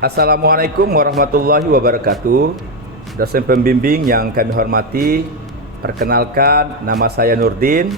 Assalamualaikum warahmatullahi wabarakatuh. Dosen pembimbing yang kami hormati, perkenalkan nama saya Nurdin,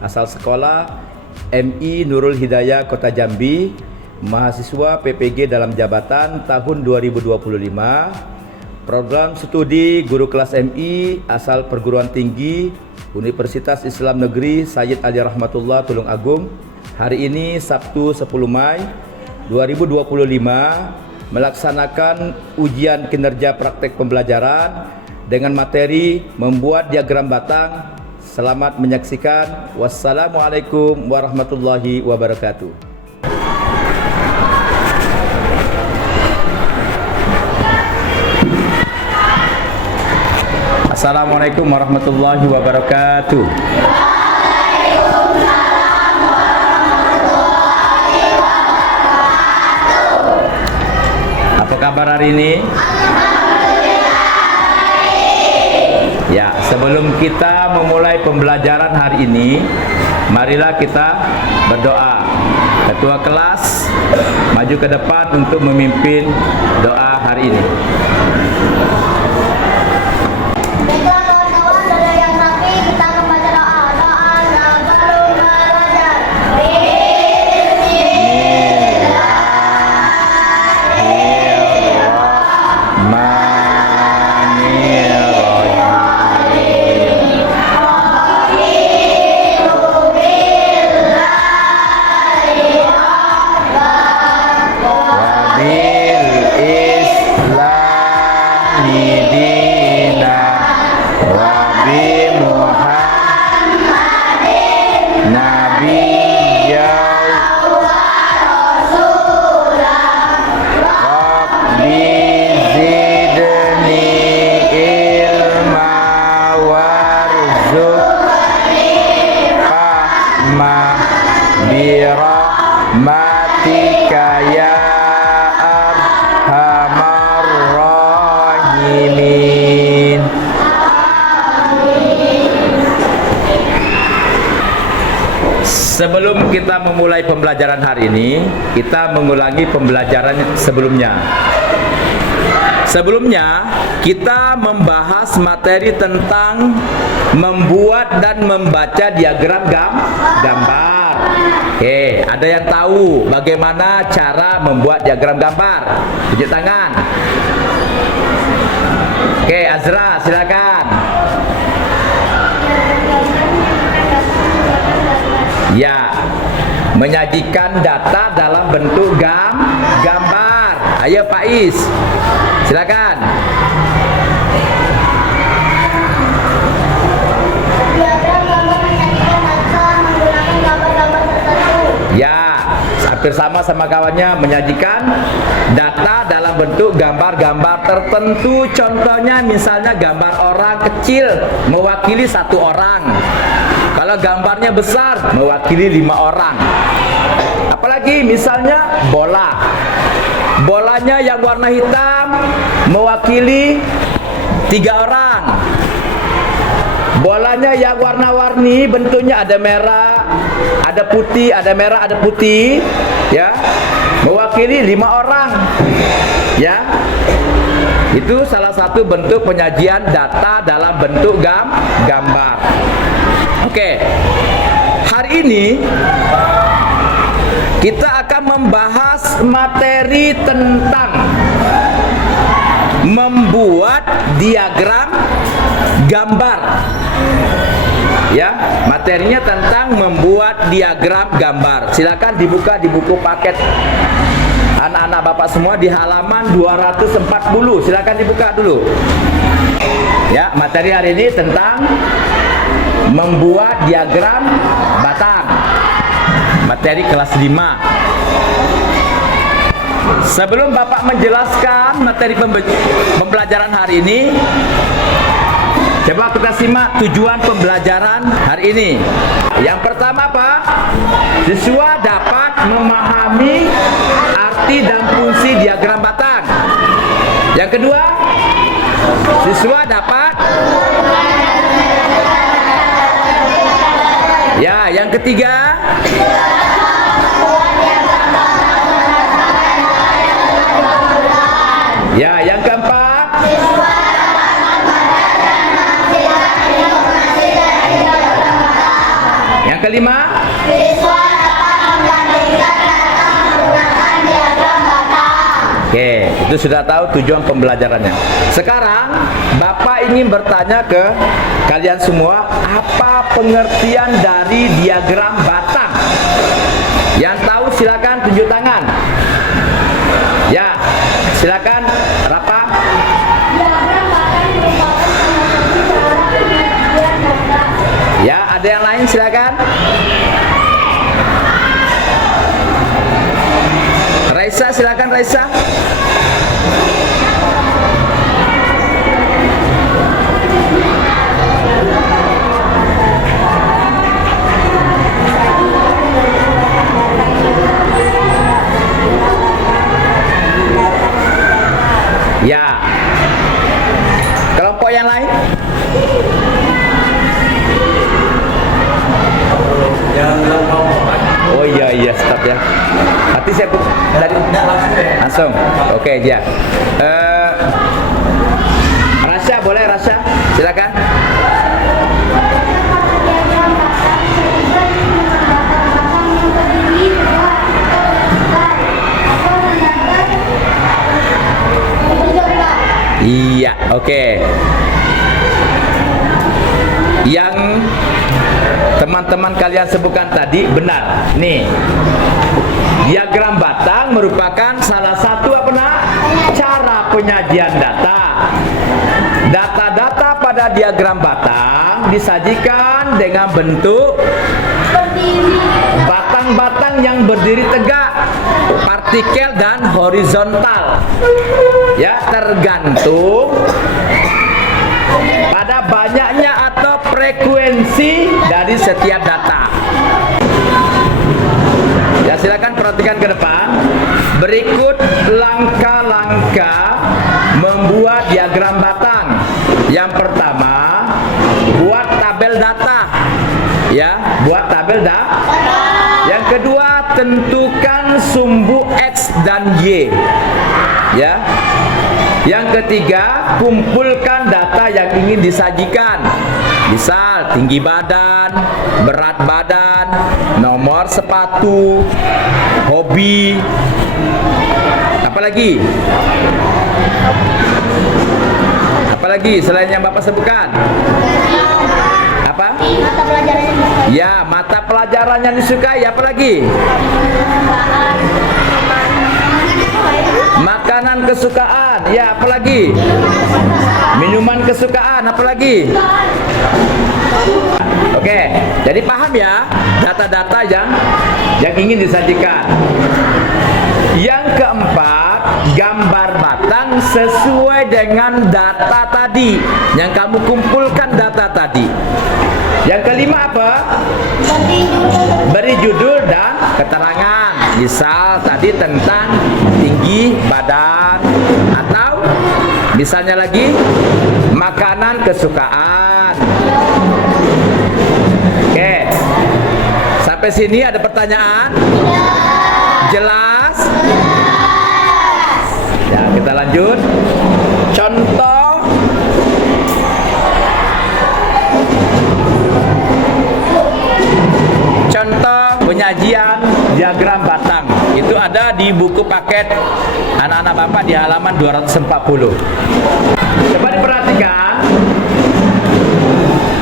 asal sekolah MI Nurul Hidayah Kota Jambi, mahasiswa PPG dalam jabatan tahun 2025, program studi guru kelas MI asal perguruan tinggi Universitas Islam Negeri Sayyid Ali Rahmatullah Tulung Agung. Hari ini Sabtu 10 Mei 2025 melaksanakan ujian kinerja praktek pembelajaran dengan materi membuat diagram batang. Selamat menyaksikan. Wassalamualaikum warahmatullahi wabarakatuh. Assalamualaikum warahmatullahi wabarakatuh. Apa kabar hari ini? Ya, sebelum kita memulai pembelajaran hari ini, marilah kita berdoa. Ketua kelas maju ke depan untuk memimpin doa hari ini. Baiklah kawan-kawan, dari yang rapi kita akan baca doa. Doa sebelum belajar. Birahmatika ya arhamar rahimin. Sebelum kita memulai pembelajaran hari ini, kita mengulangi pembelajaran sebelumnya. Sebelumnya, kita membahas materi tentang membuat dan membaca diagram gambar. Oke, ada yang tahu bagaimana cara membuat diagram gambar? Tunjuk tangan. Oke, Azra, silakan. Ya, menyajikan data dalam bentuk gambar. Ayo Pak Is, silakan. Diagram gambar menyajikan data menggunakan gambar-gambar tertentu. Ya, hampir sama kawannya, menyajikan data dalam bentuk gambar-gambar tertentu. Contohnya misalnya gambar orang kecil mewakili 1 orang. Kalau gambarnya besar mewakili 5 orang. Apalagi misalnya bola. Bolanya yang warna hitam mewakili 3 orang. Bolanya yang warna-warni bentuknya ada merah, ada putih, ada merah, ada putih, ya, mewakili 5 orang. Ya. Itu salah satu bentuk penyajian data dalam bentuk gambar. Oke. Hari ini kita akan membahas materi tentang membuat diagram gambar. Ya, materinya tentang membuat diagram gambar. Silakan dibuka di buku paket anak-anak Bapak semua di halaman 240. Silakan dibuka dulu. Ya, materi hari ini tentang membuat diagram batang. Materi kelas 5. Sebelum Bapak menjelaskan materi pembelajaran hari ini, coba kita simak tujuan pembelajaran hari ini. Yang pertama Pak, siswa dapat memahami arti dan fungsi diagram batang. Yang kedua, siswa dapat yang ketiga, Ya, yang keempat. Yang kelima. Oke, itu sudah tahu tujuan pembelajarannya. Sekarang Bapak ingin bertanya ke kalian semua, apa pengertian dari diagram batang? Yang tahu silakan tunjuk tangan. Ya, silakan Rapa. Diagram batang merupakan salah satu cara penyajian data. Ya, ada yang lain silakan. Raisa, silakan Raisa. Ya. Kelompok yang lain? Oh iya, stop ya. Hati saya dari langsung. Oke, ya. Rasya, boleh Rasya? Silakan. Iya, oke. Yang teman-teman kalian sebutkan tadi benar. Nih, diagram batang merupakan salah satu cara penyajian data. Data-data pada diagram batang disajikan dengan bentuk batang-batang yang berdiri tegak, partikel dan horizontal. Ya, tergantung pada banyaknya atau frekuensi dari setiap data. Ya, silakan perhatikan ke depan. Berikut langkah-langkah membuat diagram batang. Yang pertama, buat tabel data. Ya, buat tabel data. Yang kedua, tentukan sumbu X dan Y. Ya. Yang ketiga, kumpulkan data yang ingin disajikan. Misal tinggi badan, berat badan, nomor sepatu, hobi. Apalagi? Apalagi selain yang Bapak sebutkan? Apa? Mata pelajaran yang disukai. Ya, mata pelajaran yang disukai. Apalagi? Makanan kesukaan. Ya, apalagi? Minuman kesukaan. Apalagi? Oke, jadi paham ya data-data yang ingin disajikan. Yang keempat, gambar batang sesuai dengan data tadi yang kamu kumpulkan data tadi. Yang kelima apa? Beri judul dan keterangan. Misal tadi tentang tinggi badan, atau misalnya lagi makanan kesukaan. Oke, sampai sini ada pertanyaan? Jelas? Ya, kita lanjut. Contoh penyajian diagram batang itu ada di buku paket anak-anak Bapak di halaman 240. Coba diperhatikan.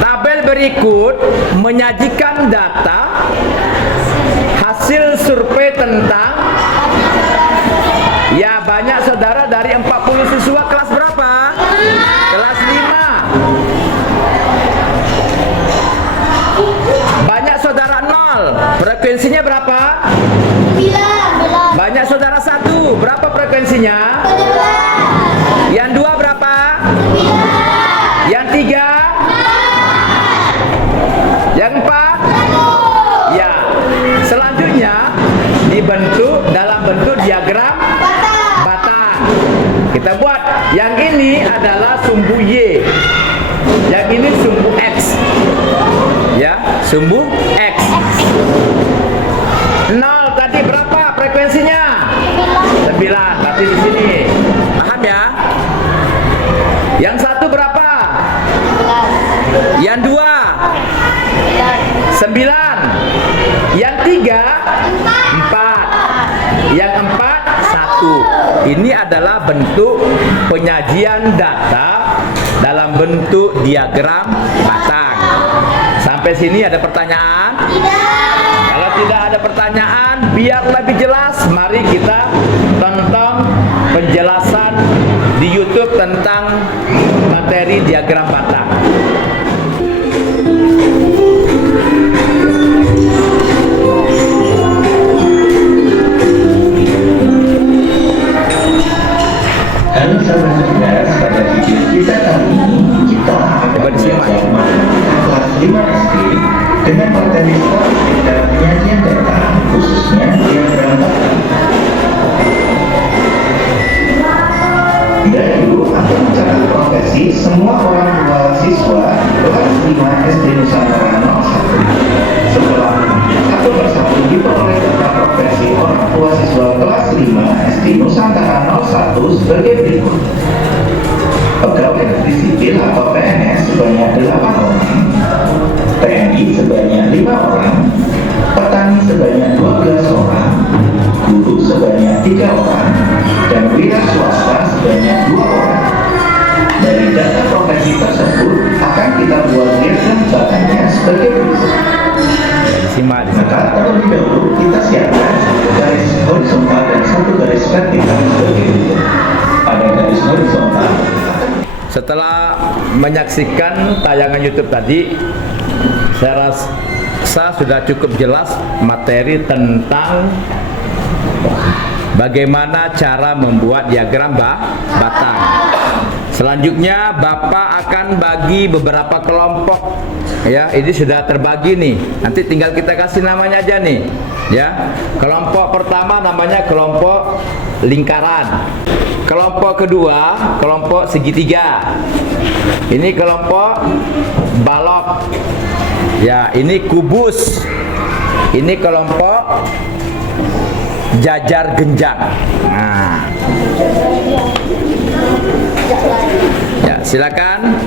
Tabel berikut menyajikan data hasil survei tentang, ya, banyak saudara dari 40 siswa kelas berapa? Kelas 5. Banyak saudara 0, frekuensinya berapa? 9. Banyak saudara 1, berapa frekuensinya? 17. Yang 2 berapa? 9. Yang 3? Yang 4? Ya. Selanjutnya dibentuk dalam bentuk diagram batang. Kita buat. Yang ini adalah sumbu Y. Yang ini sumbu X. Ya, sumbu X. 0 tadi berapa frekuensinya? 9. Berarti di sini. Paham ya? Yang 3 4. Yang 4 1. Ini adalah bentuk penyajian data dalam bentuk diagram batang. Sampai sini ada pertanyaan? Kalau tidak ada pertanyaan, biar lebih jelas, mari kita tonton penjelasan di YouTube tentang materi diagram batang. Halo sahabat-sahabat, pada video kita kali ini kita akan belajar matematika kelas 5 SD dengan materi statistik dan penyajian data, khususnya diagram batang. Dahulu untuk mencatat profesi, semua orang tua siswa kelas 5 SD Nusantara 01 setelah satu persatu diperoleh data profesi orang tua siswa kelas 5 SD Nusantara 01 sebagai berikut. Pegawai negeri sipil atau PNS sebanyak 8 orang, TNI sebanyak 5 orang, petani sebanyak 12 orang, guru sebanyak 3 orang, dan wira swasta sebanyak 2 orang. Dari data profesi tersebut akan kita buat diagram batangnya sebagai berikut. Simak. Maka terlebih dahulu kita siapkan satu garis horizontal dan satu garis vertikal sebagai berikut. Pada garis horizontal, setelah menyaksikan tayangan YouTube tadi, saya rasa sudah cukup jelas materi tentang bagaimana cara membuat diagram batang. Selanjutnya Bapak akan bagi beberapa kelompok. Ya, ini sudah terbagi nih. Nanti tinggal kita kasih namanya aja nih. Ya. Kelompok pertama namanya kelompok lingkaran. Kelompok kedua, kelompok segitiga. Ini kelompok balok. Ya, ini kubus. Ini kelompok jajar genjang. Nah. Ya, silakan.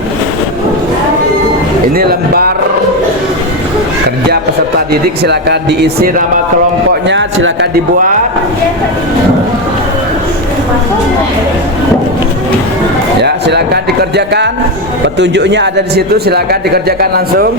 Ini lembar kerja peserta didik, silakan diisi nama kelompoknya, silakan dibuat. Ya, silakan dikerjakan. Petunjuknya ada di situ, silakan dikerjakan langsung.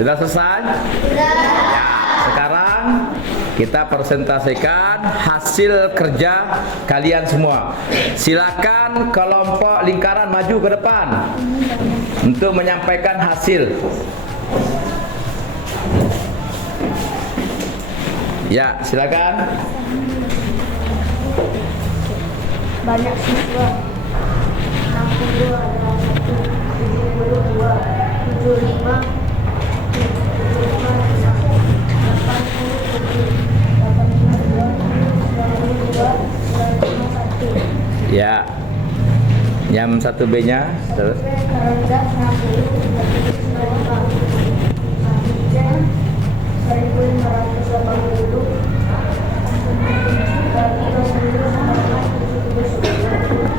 Sudah selesai? Sudah. Ya, sekarang kita presentasikan hasil kerja kalian semua. Silakan kelompok lingkaran maju ke depan untuk menyampaikan hasil. Ya, silakan. Banyak siswa 62 adalah 72 75 Ya, yang 1B-nya terus.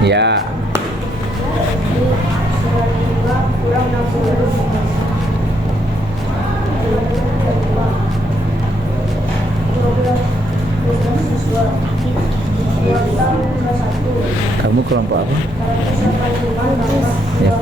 Ya. Kamu kelompok apa? Ya.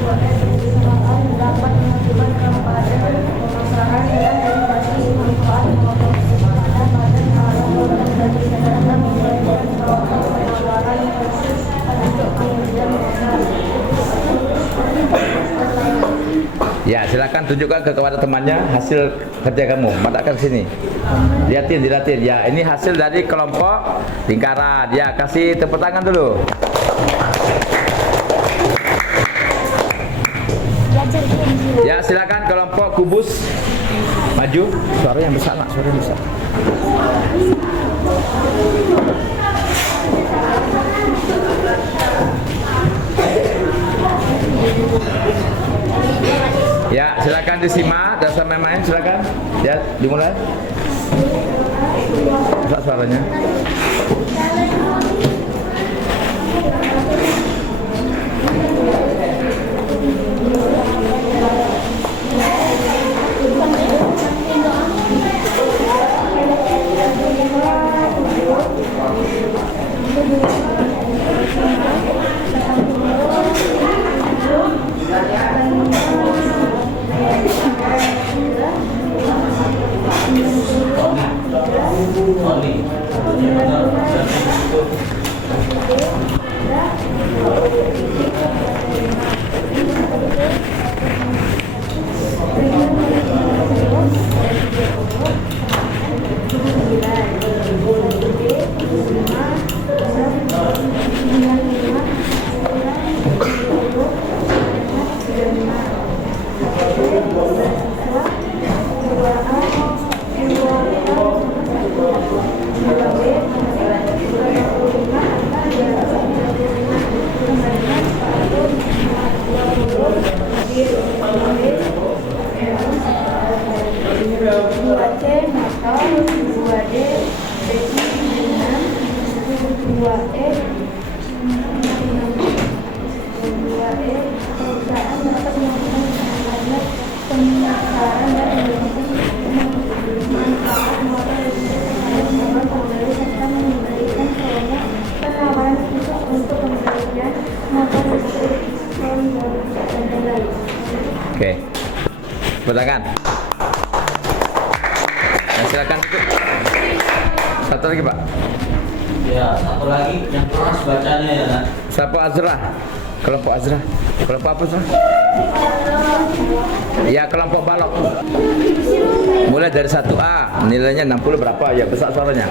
Perusahaan dapat menentukan keadaan pemasaran dan edukasi manfaat maupun kepada badan kalau dan dalam memberikan penawaran khusus untuk kemudian Ya, silakan tunjukkan kepada temannya hasil kerja kamu. Matakan sini. Lihatin. Ya, ini hasil dari kelompok lingkaran. Ya, kasih tepuk tangan dulu. Ya, silakan kelompok kubus maju. Suara yang besar, nak. Suara yang besar. Ya, silakan disimak dan sampai main, silakan. Ya, dimulai. Besar suaranya. Oke. Tepuk tangan. Nah, silakan ikut. Satu lagi, Pak. Ya, satu lagi yang keras bacanya ya, Nak. Siapa Azra? Kelompok Azra. Kelompok apa, Azra? Ya, kelompok balok. Mulai dari 1A, nilainya 60 berapa? Ya, besar suaranya.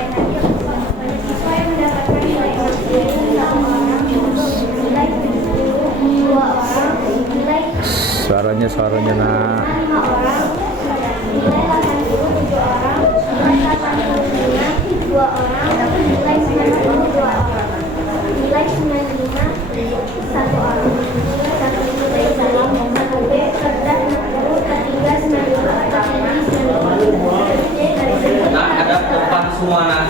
siswa yang mendapatkan nilai maksimal 6 orang untuk nilai 2 orang, nilai Suaranya nak. 5 orang, nilai 87 orang, nilai 85 2 orang, nilai 92 orang, nilai 95 1 orang, satu nilai salam, 1 B, cerdas 60, ketiga 95, ketiga 90, C dari Nah, ada depan semua, Nak.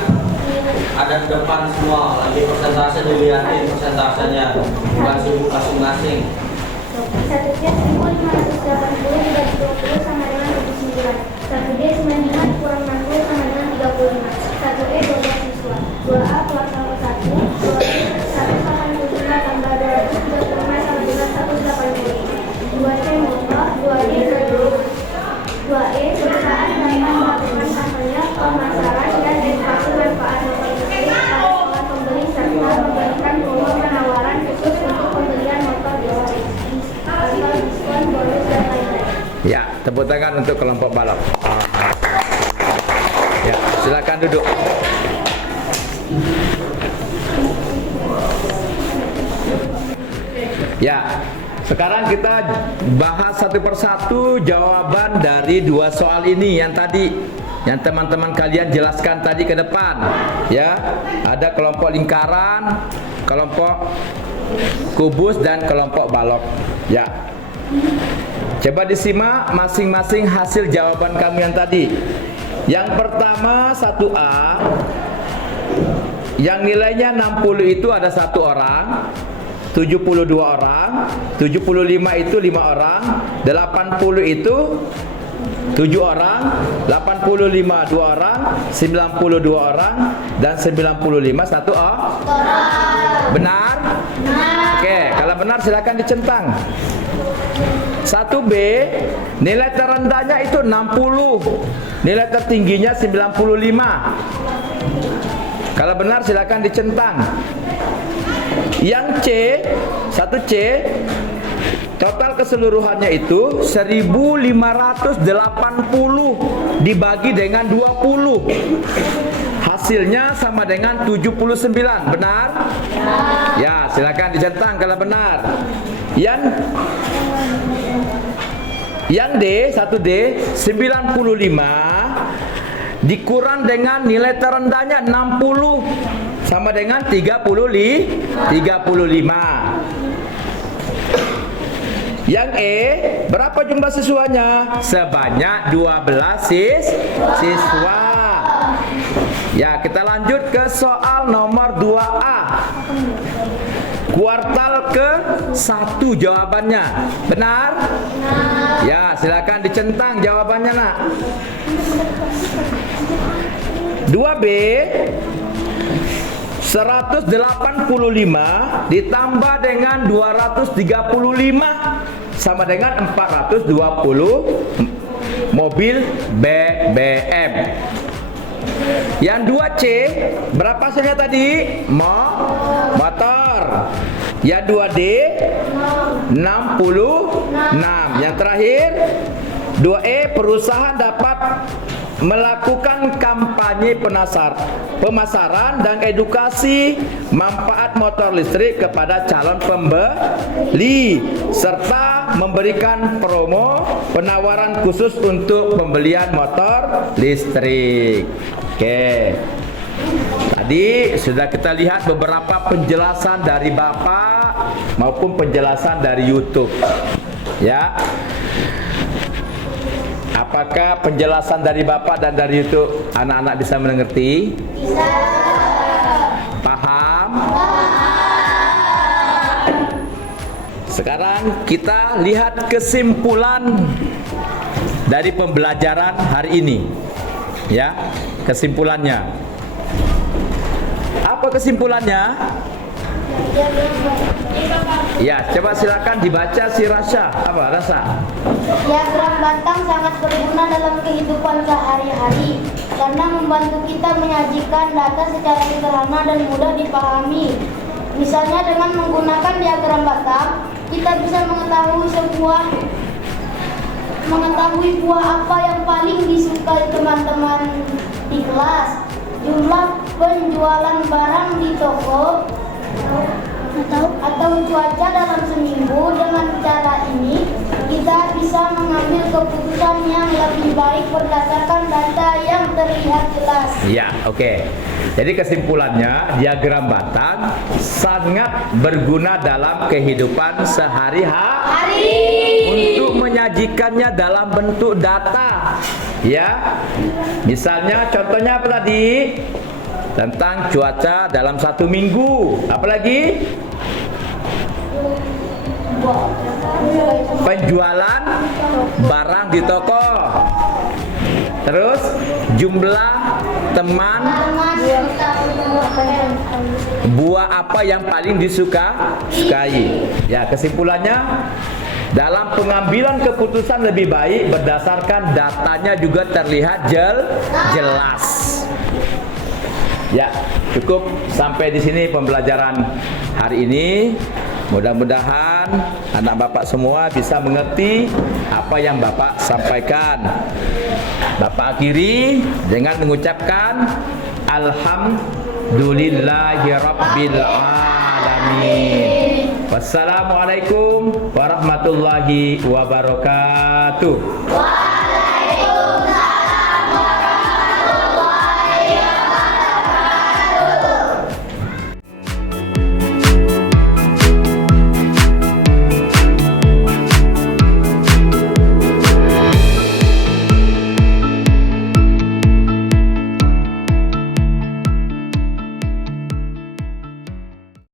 Ada depan semua. Lagi persentase dilihatin persentasenya, bukan sibuk masing-masing. 1 D 1580 dibagi 20 sama dengan 79. 1 D 95 kurang 60 sama dengan 35. 1 E 12 siswa. 2A kelas 1. 2 B 185 tambah 235 sama dengan 180. 2 C motor. 2 D 60. 2 E perusahaan dapat melakukan kampanye pemasaran dan edukasi manfaat motor listrik pada pembeli serta memberikan promo penawaran khusus untuk pembelian motor listrik. Atau diskon bonus dan lain-lain. Ya, tepuk tangan untuk kelompok balok. Ya, silakan duduk. Ya, sekarang kita bahas satu persatu jawaban dari 2 soal ini yang tadi, yang teman-teman kalian jelaskan tadi ke depan. Ya, ada kelompok lingkaran, kelompok kubus dan kelompok balok. Ya. Coba disimak masing-masing hasil jawaban kamu yang tadi. Yang pertama 1A, yang nilainya 60 itu ada 1 orang, 72 orang, 75 itu 5 orang, 80 itu 7 orang, 85 2 orang, 92 orang, dan 95 1 orang. Benar? Benar. Oke, kalau benar silakan dicentang. 1B nilai terendahnya itu 60, nilai tertingginya 95. Kalau benar silakan dicentang. Yang C, 1C, total keseluruhannya itu 1580 dibagi dengan 20. Hasilnya sama dengan 79. Benar? Ya, silakan dicentang kalau benar. Yang D, 1D, 95 dikurang dengan nilai terendahnya 60 sama dengan 35. Yang E, berapa jumlah siswanya? Sebanyak 12 siswa. Ya, kita lanjut ke soal nomor 2A. Kuartal ke-1 jawabannya. Benar? Ya, silakan dicentang jawabannya, Nak. 2B 185 ditambah dengan 235 sama dengan 420 mobil BBM. Yang 2C berapa hasilnya tadi? Motor. Yang 2D 66. Yang terakhir 2E pemasaran dapat melakukan kampanye pemasaran dan edukasi manfaat motor listrik kepada calon pembeli serta memberikan promo penawaran khusus untuk pembelian motor listrik. Oke. Tadi sudah kita lihat beberapa penjelasan dari Bapak maupun penjelasan dari YouTube. Ya. Apakah penjelasan dari Bapak dan dari YouTube anak-anak bisa mengerti? Bisa. Paham? Sekarang kita lihat kesimpulan dari pembelajaran hari ini. Ya, kesimpulannya. Apa kesimpulannya? Ya, coba silakan dibaca si Rasha. Apa Rasha? Diagram batang sangat berguna dalam kehidupan sehari-hari karena membantu kita menyajikan data secara sederhana dan mudah dipahami. Misalnya dengan menggunakan diagram batang, kita bisa mengetahui buah apa yang paling disukai teman-teman di kelas, jumlah penjualan barang di toko, atau cuaca dalam seminggu. Dengan cara ini kita bisa mengambil keputusan yang lebih baik berdasarkan data yang terlihat jelas. Ya, oke. Jadi kesimpulannya diagram batang sangat berguna dalam kehidupan sehari-hari untuk menyajikannya dalam bentuk data. Ya. Misalnya contohnya apa tadi? Tentang cuaca dalam 1 minggu. Apalagi? Penjualan barang di toko. Terus jumlah teman, buah apa yang paling disukai. Ya, kesimpulannya dalam pengambilan keputusan lebih baik berdasarkan datanya juga terlihat jelas. Ya, cukup sampai di sini pembelajaran hari ini. Mudah-mudahan anak Bapak semua bisa mengerti apa yang Bapak sampaikan. Bapak akhiri dengan mengucapkan Alhamdulillahirabbil alamin. Wassalamualaikum warahmatullahi wabarakatuh.